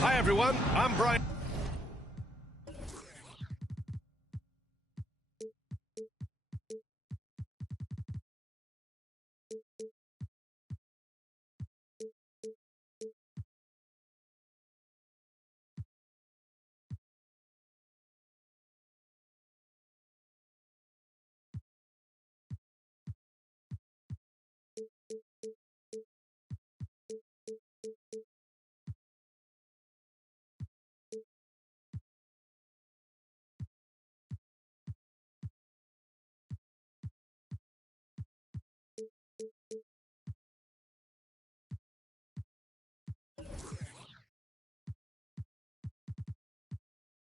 Hi, everyone. I'm Brian.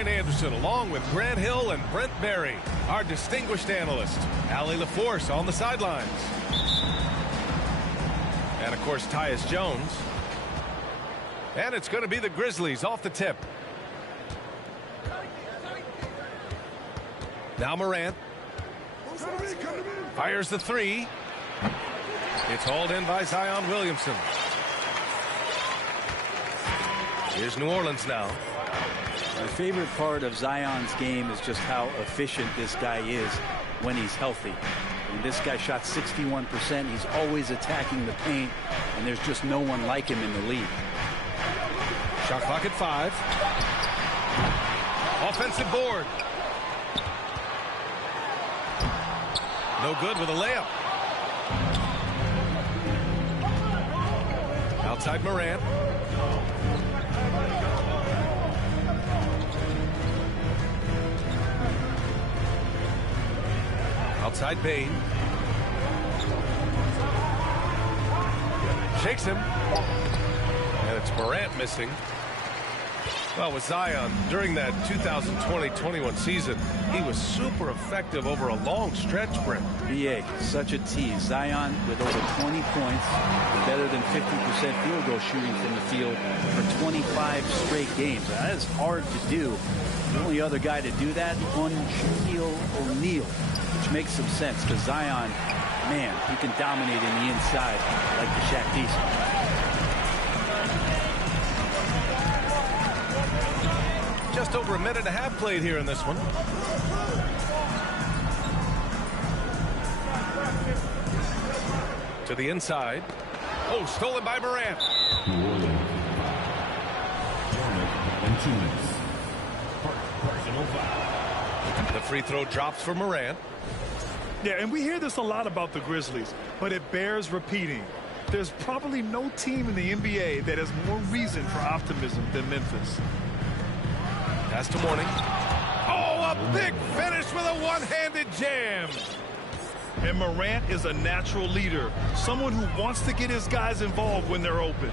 Anderson, along with Grant Hill and Brent Barry, our distinguished analyst. Allie LaForce on the sidelines. And, of course, Tyus Jones. And it's going to be the Grizzlies off the tip. Now Morant. Fires the three. It's hauled in by Zion Williamson. Here's New Orleans now. My favorite part of Zion's game is just how efficient this guy is when he's healthy. And this guy shot 61%. He's always attacking the paint, and there's just no one like him in the league. Shot clock at 5. Offensive board. No good with a layup. Outside Morant. Outside Bane. Shakes him. And it's Morant missing. Well, with Zion, during that 2020-21 season, he was super effective over a long stretch, Brent. BA, such a tease. Zion with over 20 points, better than 50% field goal shooting from the field for 25 straight games. That is hard to do. The only other guy to do that, Shaquille O'Neal, which makes some sense because Zion, man, he can dominate in the inside like the Shaq Diesel. Just over a minute and a half played here in this one. To the inside. Oh, stolen by Morant. The free throw drops for Morant. Yeah, and we hear this a lot about the Grizzlies, but it bears repeating. There's probably no team in the NBA that has more reason for optimism than Memphis. Pass to Mourning. Oh, a big finish with a one-handed jam. And Morant is a natural leader, someone who wants to get his guys involved when they're open.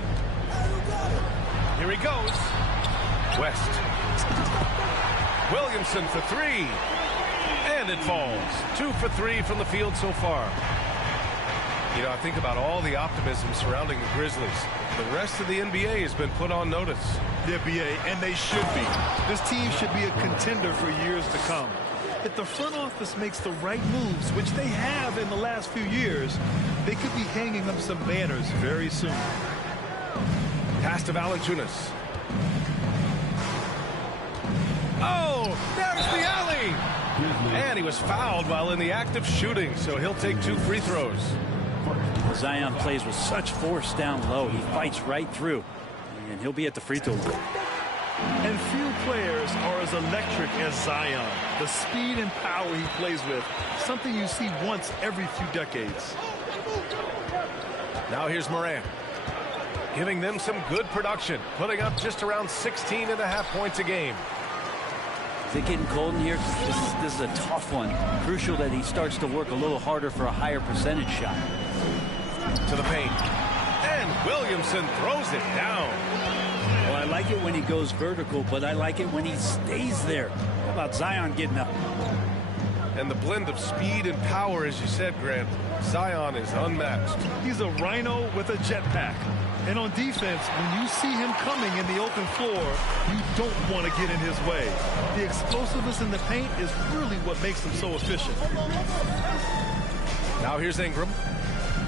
Here he goes. West. Williamson for three. And it falls. 2 for 3 from the field so far. You know, I think about all the optimism surrounding the Grizzlies. The rest of the NBA has been put on notice. The NBA, and they should be. This team should be a contender for years to come. If the front office makes the right moves, which they have in the last few years, they could be hanging up some banners very soon. Pass to Valanciunas. Oh, there's the alley. And he was fouled while in the act of shooting, so he'll take 2 free throws. Zion plays with such force down low. He fights right through, and he'll be at the free throw line. And few players are as electric as Zion. The speed and power he plays with, something you see once every few decades. Now here's Morant, giving them some good production, putting up just around 16.5 points a game. Is it getting cold in here? This is a tough one. Crucial that he starts to work a little harder for a higher percentage shot. To the paint. And Williamson throws it down. Well, I like it when he goes vertical, but I like it when he stays there. How about Zion getting up? And the blend of speed and power, as you said, Grant, Zion is unmatched. He's a rhino with a jetpack. And on defense, when you see him coming in the open floor, you don't want to get in his way. The explosiveness in the paint is really what makes him so efficient. Now here's Ingram.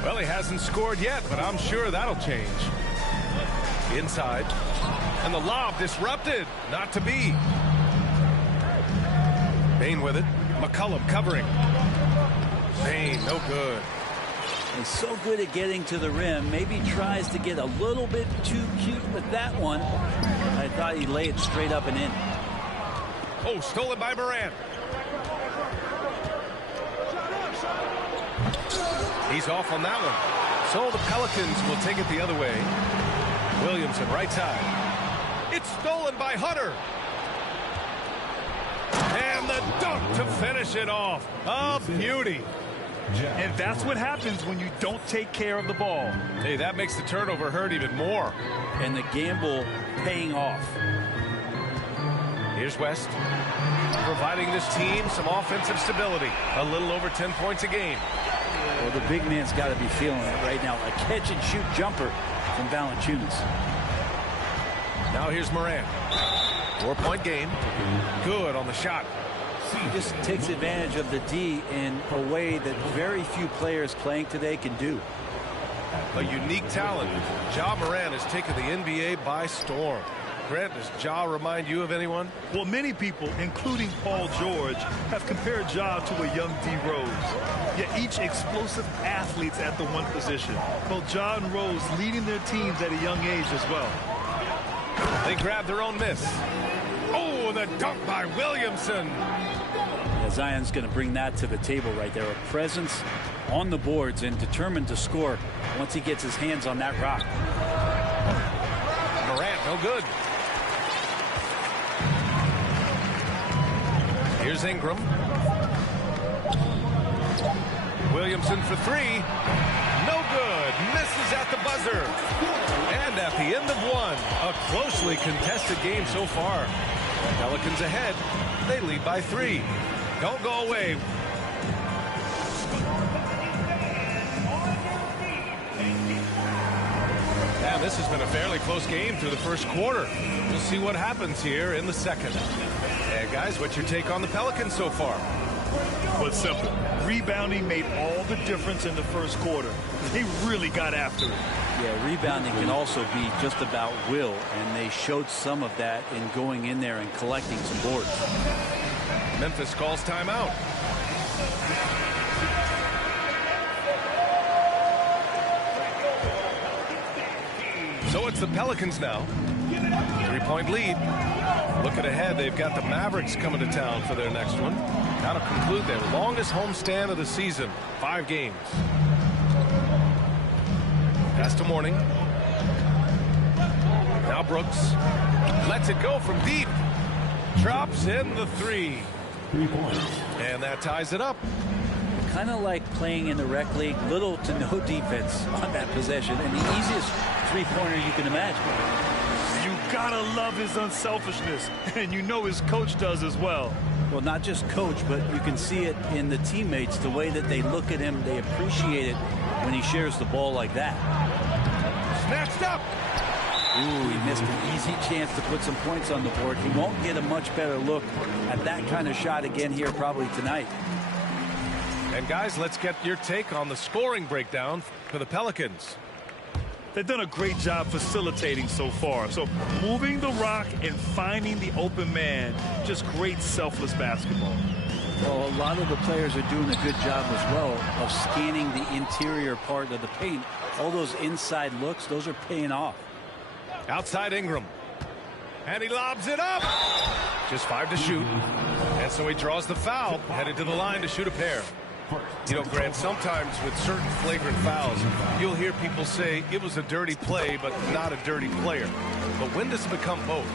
Well, he hasn't scored yet, but I'm sure that'll change. Inside. And the lob disrupted. Not to be. Bane with it. McCollum covering. Bane, no good. He's so good at getting to the rim. Maybe tries to get a little bit too cute with that one. I thought he'd lay it straight up and in. Oh, stolen by Morant. He's off on that one. So the Pelicans will take it the other way. Williamson, right side. It's stolen by Hunter. And the dunk to finish it off. A beauty. And that's what happens when you don't take care of the ball. Hey, that makes the turnover hurt even more. And the gamble paying off. Here's West, providing this team some offensive stability. A little over 10 points a game. Well, the big man's got to be feeling it right now. A catch-and-shoot jumper from Valanciunas. Now here's Morant. 4-point game. Good on the shot. He just takes advantage of the D in a way that very few players playing today can do. A unique talent. Ja Morant has taken the NBA by storm. Grant, does Ja remind you of anyone? Well, many people, including Paul George, have compared Ja to a young D. Rose. Yet each explosive athletes at the one position. Both Ja and Rose leading their teams at a young age as well. They grab their own miss. Oh, the dunk by Williamson. Yeah, Zion's going to bring that to the table right there. A presence on the boards and determined to score once he gets his hands on that rock. Morant, no good. Here's Ingram. Williamson for three. No good. Misses at the buzzer. And at the end of one, a closely contested game so far. Pelicans ahead. They lead by 3. Don't go away. And this has been a fairly close game through the first quarter. We'll see what happens here in the second. And guys, what's your take on the Pelicans so far? Well, it's simple. Rebounding made all the difference in the first quarter. They really got after it. Yeah, rebounding can also be just about will, and they showed some of that in going in there and collecting some boards. Memphis calls timeout. So it's the Pelicans now. 3-point lead. Looking ahead, they've got the Mavericks coming to town for their next one. That'll conclude their longest homestand of the season. 5 games. Pass to Mourning. Now Brooks lets it go from deep. Drops in the 3. And that ties it up. Kind of like playing in the rec league, little to no defense on that possession, and the easiest three-pointer you can imagine. You gotta love his unselfishness, and you know his coach does as well. Well, not just coach, but you can see it in the teammates, the way that they look at him. They appreciate it when he shares the ball like that. Snatched up. Ooh, he missed an easy chance to put some points on the board. He won't get a much better look at that kind of shot again here probably tonight. And guys, let's get your take on the scoring breakdown for the Pelicans. They've done a great job facilitating so far. So moving the rock and finding the open man, just great selfless basketball. Well, a lot of the players are doing a good job as well of scanning the interior part of the paint. All those inside looks, those are paying off. Outside Ingram. And he lobs it up. Just 5 to shoot. And so he draws the foul, headed to the line to shoot a pair. You know, Grant, sometimes with certain flagrant fouls, you'll hear people say it was a dirty play, but not a dirty player. But when does it become both?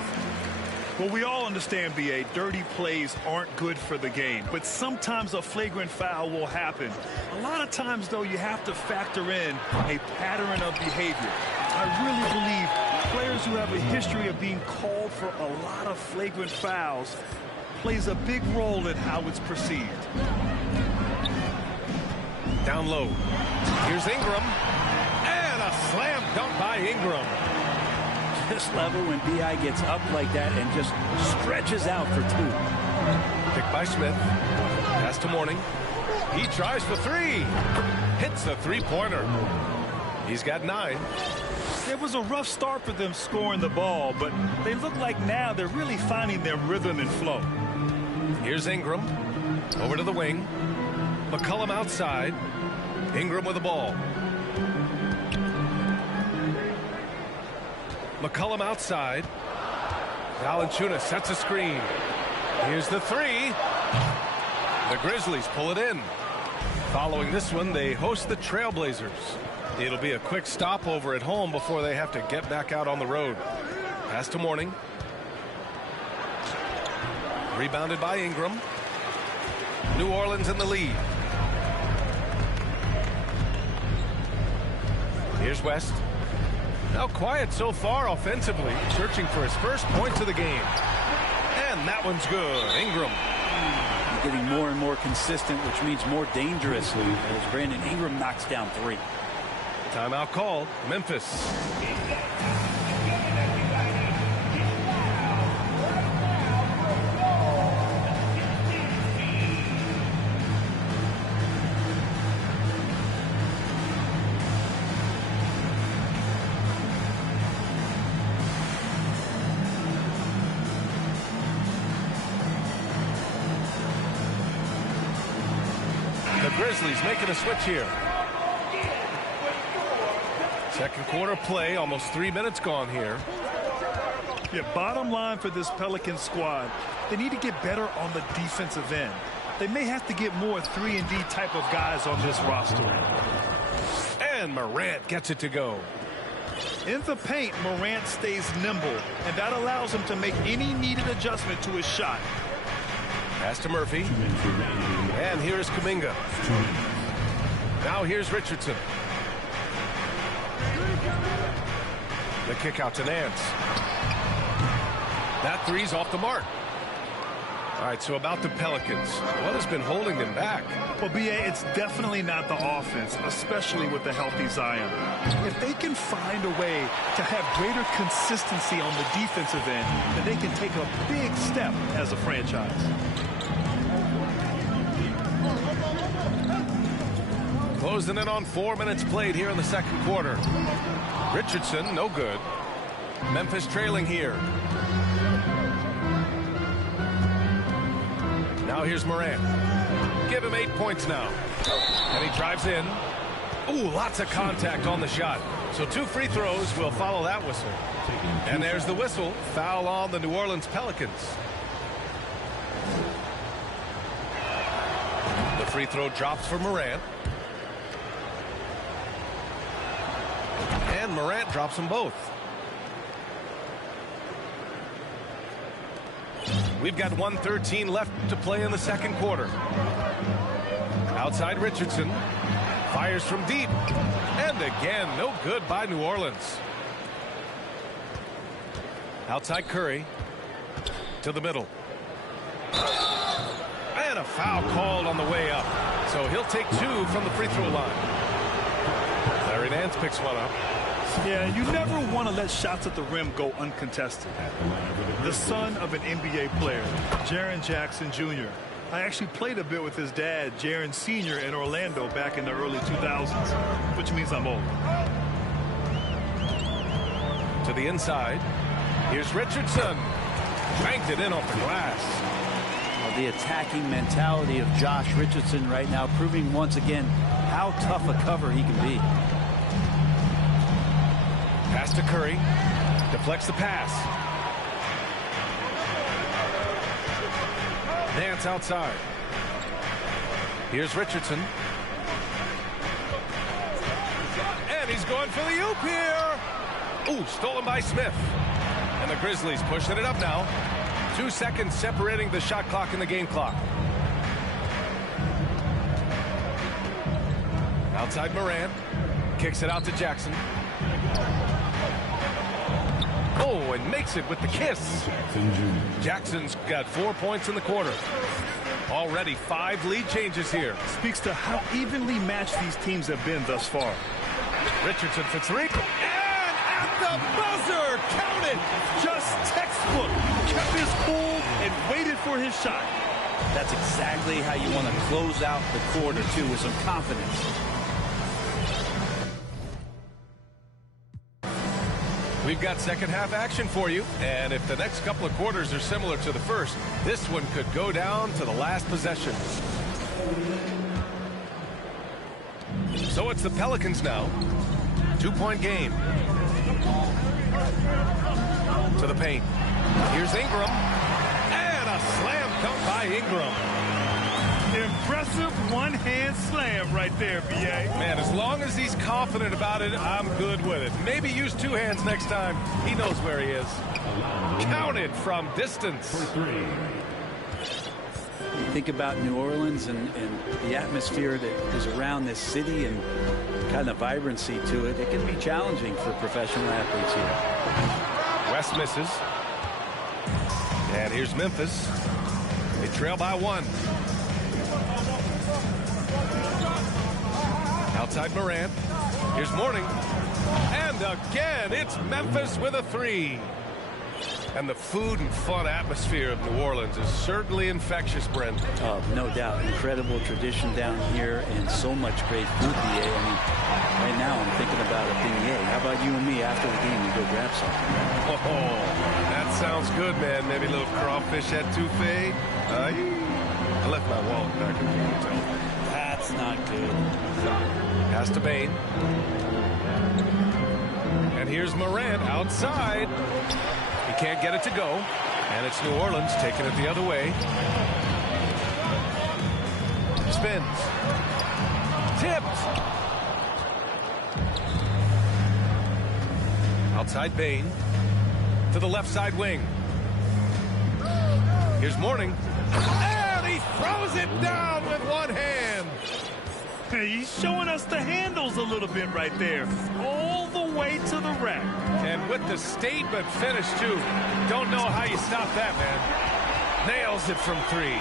Well, we all understand, B.A., dirty plays aren't good for the game, but sometimes a flagrant foul will happen. A lot of times, though, you have to factor in a pattern of behavior. I really believe players who have a history of being called for a lot of flagrant fouls plays a big role in how it's perceived. Down low. Here's Ingram. And a slam dunk by Ingram. This level when B.I. gets up like that and just stretches out for two. Picked by Smith. Pass to Mourning. He tries for three. Hits the three-pointer. He's got 9. It was a rough start for them scoring the ball, but they look like now they're really finding their rhythm and flow. Here's Ingram. Over to the wing. McCollum outside. Ingram with the ball. McCollum outside. Valanciunas sets a screen. Here's the three. The Grizzlies pull it in. Following this one, they host the Trailblazers. It'll be a quick stopover at home before they have to get back out on the road. Pass to Mourning. Rebounded by Ingram. New Orleans in the lead. Here's West. Now quiet so far offensively, searching for his first points of the game. And that one's good. Ingram. He's getting more and more consistent, which means more dangerous as Brandon Ingram knocks down 3. Timeout called. Memphis. The Grizzlies making a switch here. Second quarter play, almost 3 minutes gone here. Yeah, bottom line for this Pelican squad, they need to get better on the defensive end. They may have to get more 3-and-D type of guys on this roster. And Morant gets it to go. In the paint, Morant stays nimble, and that allows him to make any needed adjustment to his shot. Pass to Murphy. And here's Kuminga. Now here's Richardson. The kick out to Nance. That three's off the mark. All right, so about the Pelicans. What has been holding them back? Well, B.A., it's definitely not the offense, especially with the healthy Zion. If they can find a way to have greater consistency on the defensive end, then they can take a big step as a franchise. Closing in on 4 minutes played here in the second quarter. Richardson, no good. Memphis trailing here. Now here's Morant. Give him 8 points now. And he drives in. Ooh, lots of contact on the shot. So 2 free throws will follow that whistle. And there's the whistle. Foul on the New Orleans Pelicans. The free throw drops for Morant. And Morant drops them both. We've got 1:13 left to play in the second quarter. Outside Richardson. Fires from deep. And again, no good by New Orleans. Outside Curry. To the middle. And a foul called on the way up. So he'll take 2 from the free throw line. Larry Nance picks one up. Yeah, you never want to let shots at the rim go uncontested. The son of an NBA player, Jaren Jackson Jr. I actually played a bit with his dad, Jaren Sr. in Orlando back in the early 2000s, which means I'm old. To the inside. Here's Richardson. Banked it in off the glass. Well, the attacking mentality of Josh Richardson right now, proving once again how tough a cover he can be. Pass to Curry. Deflects the pass. Nance outside. Here's Richardson. And he's going for the oop here. Ooh, stolen by Smith. And the Grizzlies pushing it up now. 2 seconds separating the shot clock and the game clock. Outside Morant. Kicks it out to Jackson. Oh, and makes it with the kiss. Jackson's got 4 points in the quarter. Already 5 lead changes here. Speaks to how evenly matched these teams have been thus far. Richardson for 3. And at the buzzer, counted. Just textbook. Kept his cool and waited for his shot. That's exactly how you want to close out the quarter, too, with some confidence. We've got second half action for you, and if the next couple of quarters are similar to the first, this one could go down to the last possession. So it's the Pelicans now. 2-point game. To the paint. Here's Ingram. And a slam dunk by Ingram. Impressive one-hand slam right there, B.A. Man, as long as he's confident about it, I'm good with it. Maybe use 2 hands next time. He knows where he is. Counted from distance. You think about New Orleans and the atmosphere that is around this city and kind of vibrancy to it. It can be challenging for professional athletes here. West misses. And here's Memphis. They trail by 1. Outside Morant. Here's Mourning. And again, it's Memphis with a 3. And the food and fun atmosphere of New Orleans is certainly infectious, Brent. Oh, no doubt. Incredible tradition down here and so much great food, B.A. I mean, right now I'm thinking about a beignet. How about you and me after the game? We go grab something. Oh, that sounds good, man. Maybe a little crawfish etouffee. I left my wallet back in the hotel. That's not good. Pass to Bane. And here's Morant outside. He can't get it to go. And it's New Orleans taking it the other way. Spins. Tipped. Outside Bane. To the left side wing. Here's Mourning. And he throws it down with one hand. He's showing us the handles a little bit right there. All the way to the rack. And with the statement finish, too. Don't know how you stop that, man. Nails it from 3.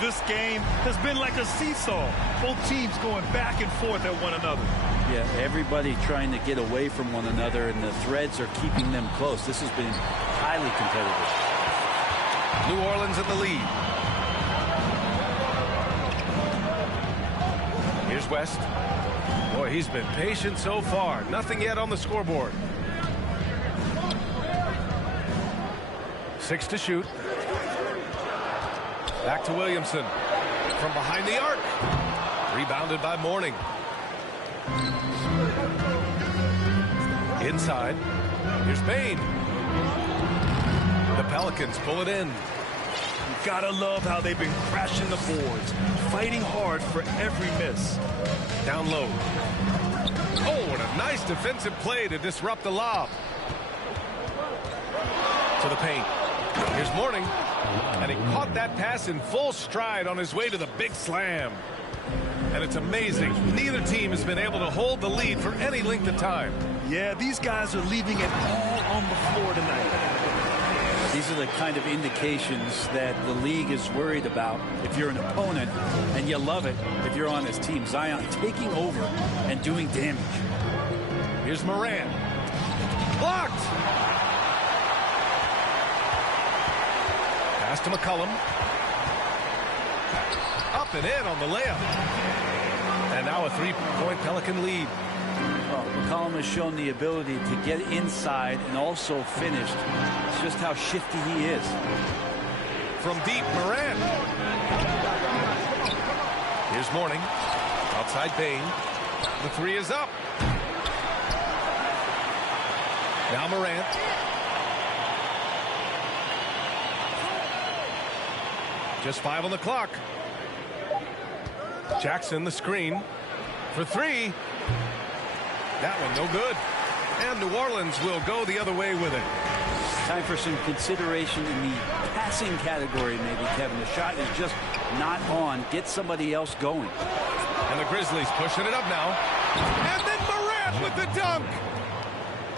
This game has been like a seesaw. Both teams going back and forth at one another. Yeah, everybody trying to get away from one another, and the threads are keeping them close. This has been highly competitive. New Orleans in the lead. Here's West. Boy, he's been patient so far. Nothing yet on the scoreboard. 6 to shoot. Back to Williamson. From behind the arc. Rebounded by Mourning. Inside. Here's Bane. The Pelicans pull it in. Gotta love how they've been crashing the boards, fighting hard for every miss. Down low. Oh, and a nice defensive play to disrupt the lob. To the paint. Here's Mourning. And he caught that pass in full stride on his way to the big slam. And it's amazing. Neither team has been able to hold the lead for any length of time. Yeah, these guys are leaving it all on the floor tonight. These are the kind of indications that the league is worried about if you're an opponent, and you love it if you're on his team. Zion taking over and doing damage. Here's Morant. Blocked. Pass to McCollum. Up and in on the layup. And now a 3-point Pelican lead. Well, McCollum has shown the ability to get inside and also finished. It's just how shifty he is. From deep, Morant. Here's Mourning. Outside Bane. The 3 is up. Now Morant. Just 5 on the clock. Jackson, the screen. For 3. That one no good. And New Orleans will go the other way with it. Time for some consideration in the passing category, maybe, Kevin. The shot is just not on. Get somebody else going. And the Grizzlies pushing it up now. And then Morant with the dunk.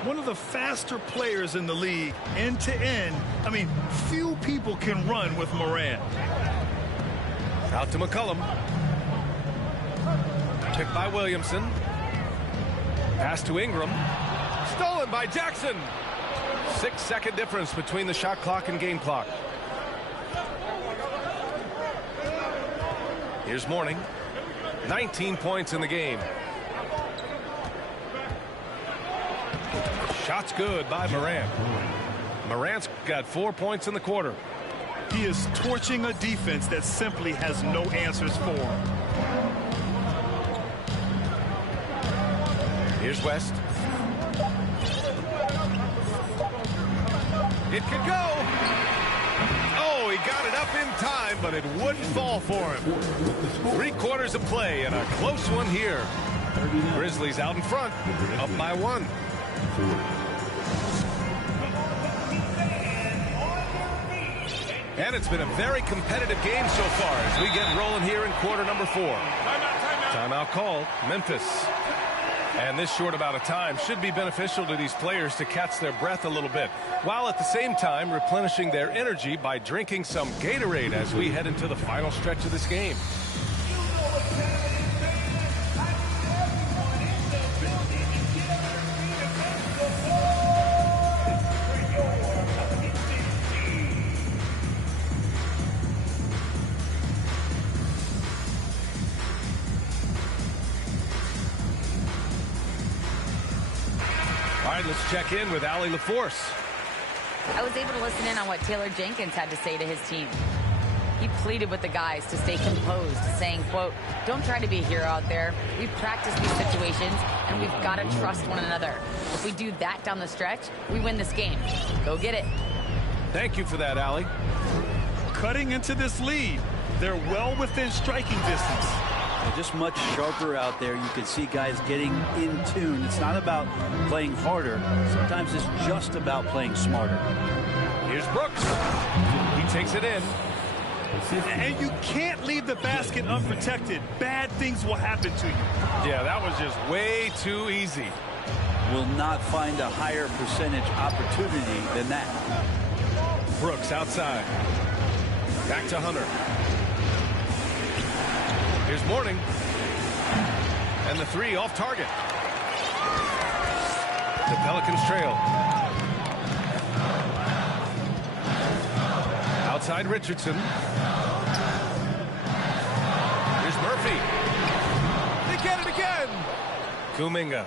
One of the faster players in the league, end to end. I mean, few people can run with Morant. Out to McCollum. Picked by Williamson. Pass to Ingram. Stolen by Jackson. 6-second difference between the shot clock and game clock. Here's Mourning. 19 points in the game. Shot's good by Morant. Morant's got 4 points in the quarter. He is torching a defense that simply has no answers for him. Here's West. It could go. Oh, he got it up in time, but it wouldn't fall for him. 3/4 of play and a close one here. Grizzlies out in front, up by 1. And it's been a very competitive game so far as we get rolling here in quarter number 4. Timeout called, Memphis. And this short amount of time should be beneficial to these players to catch their breath a little bit, while at the same time replenishing their energy by drinking some Gatorade as we head into the final stretch of this game. All right, let's check in with Allie LaForce. I was able to listen in on what Taylor Jenkins had to say to his team. He pleaded with the guys to stay composed, saying, quote, "Don't try to be a hero out there. We've practiced these situations, and we've got to trust one another. If we do that down the stretch, we win this game. Go get it." Thank you for that, Allie. Cutting into this lead. They're well within striking distance. They're just much sharper out there. You can see guys getting in tune. It's not about playing harder. Sometimes it's just about playing smarter. Here's Brooks. He takes it in. And you can't leave the basket unprotected. Bad things will happen to you. Yeah, that was just way too easy. Will not find a higher percentage opportunity than that. Brooks outside. Back to Hunter. Here's Mourning. And the 3 off target. The Pelicans trail. Outside Richardson. Here's Murphy. They get it again. Kuminga.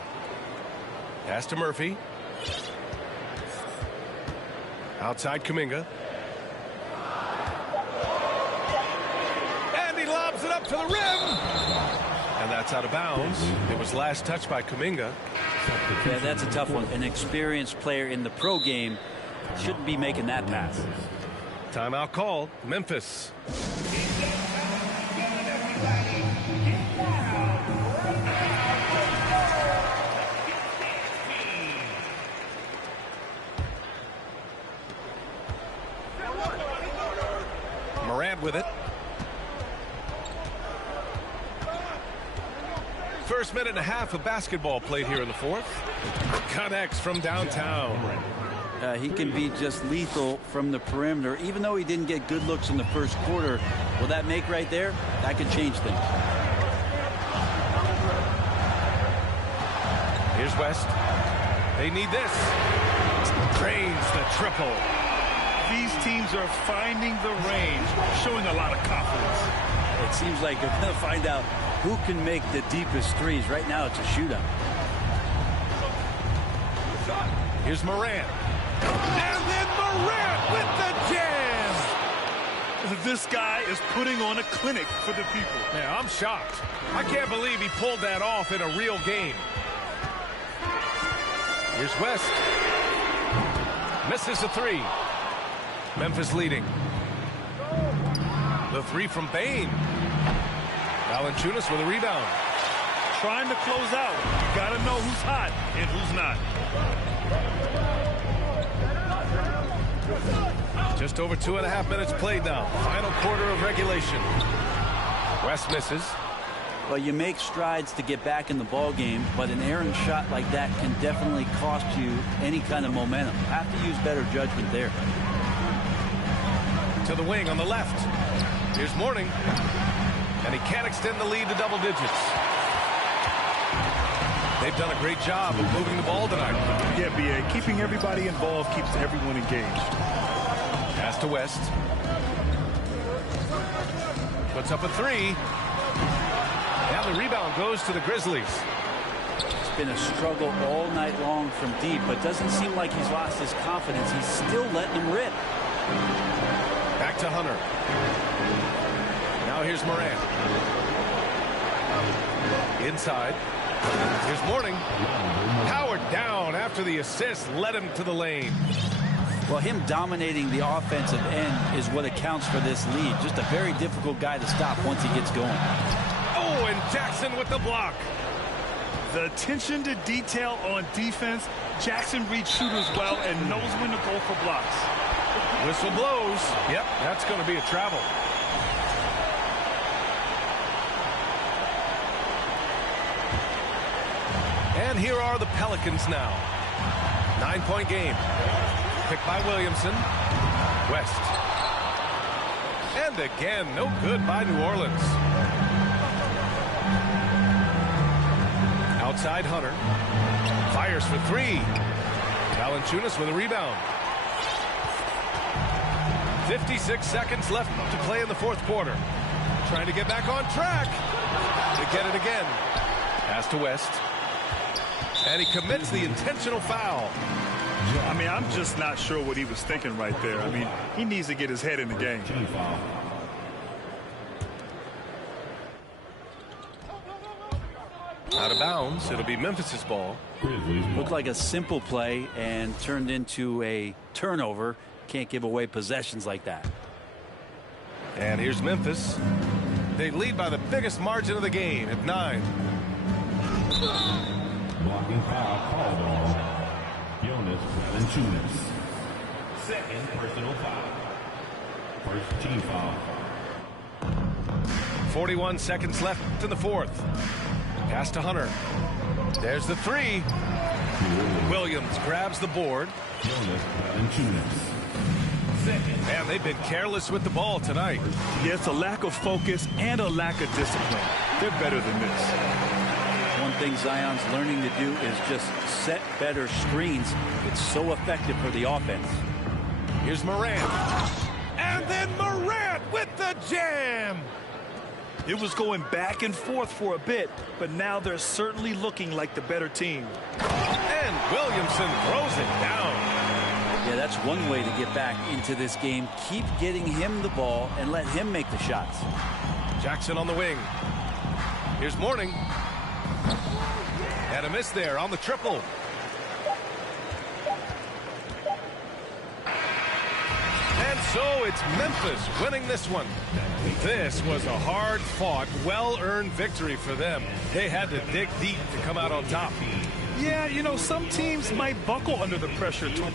Pass to Murphy. Outside Kuminga. And he lobs it up to the rim. And that's out of bounds. It was last touched by Kuminga. Yeah, that's a tough one. An experienced player in the pro game shouldn't be making that pass. Timeout called. Memphis. Morant with it. First minute and a half of basketball played here in the 4th. Connects from downtown. He can be just lethal from the perimeter. Even though he didn't get good looks in the first quarter, will that make right there? That could change things. Here's West. They need this. Drains the triple. These teams are finding the range, showing a lot of confidence. It seems like they're going to find out who can make the deepest threes. Right now, it's a shootout. Here's Morant. And then Morant with the jam. This guy is putting on a clinic for the people. Yeah, I'm shocked. I can't believe he pulled that off in a real game. Here's West. Misses a 3. Memphis leading. The 3 from Bane. Valanciunas with a rebound. Trying to close out. You got to know who's hot and who's not. Just over 2.5 minutes played now. Final quarter of regulation. West misses. Well, you make strides to get back in the ball game, but an errant shot like that can definitely cost you any kind of momentum. Have to use better judgment there. To the wing on the left. Here's Mourning. And he can't extend the lead to double digits. They've done a great job of moving the ball tonight. Yeah, B.A. Keeping everybody involved keeps everyone engaged. Pass to West. Puts up a three. And the rebound goes to the Grizzlies. It's been a struggle all night long from deep, but doesn't seem like he's lost his confidence. He's still letting them rip. Back to Hunter. Now here's Morant. Inside. Here's Mourning. Powered down after the assist led him to the lane. Well, him dominating the offensive end is what accounts for this lead. Just a very difficult guy to stop once he gets going. Oh, and Jackson with the block. The attention to detail on defense. Jackson reads shooters well and knows when to go for blocks. Whistle blows. Yep, that's going to be a travel. And here are the Pelicans now. 9-point game. Picked by Williamson. West. And again, no good by New Orleans. Outside Hunter. Fires for three. Valanciunas with a rebound. 56 seconds left to play in the fourth quarter. Trying to get back on track. To get it again. Pass to West. And he commits the intentional foul. I mean, I'm just not sure what he was thinking right there. I mean, he needs to get his head in the game. Out of bounds. It'll be Memphis's ball. Looked like a simple play and turned into a turnover. Can't give away possessions like that. And here's Memphis. They lead by the biggest margin of the game at 9. Blocking foul called on Jonas Valanciunas. Second personal foul. First team foul. 41 seconds left in the fourth. Pass to Hunter. There's the three. Williams grabs the board. Jonas Valanciunas. Man, they've been careless with the ball tonight. Yeah, it's a lack of focus and a lack of discipline. They're better than this. One thing Zion's learning to do is just set better screens. It's so effective for the offense. Here's Morant. And then Morant with the jam. It was going back and forth for a bit, but now they're certainly looking like the better team. And Williamson throws it down. Yeah, that's one way to get back into this game. Keep getting him the ball and let him make the shots. Jackson on the wing. Here's Mourning. And a miss there on the triple. And so it's Memphis winning this one. This was a hard-fought, well-earned victory for them. They had to dig deep to come out on top. Yeah, you know, some teams might buckle under the pressure too.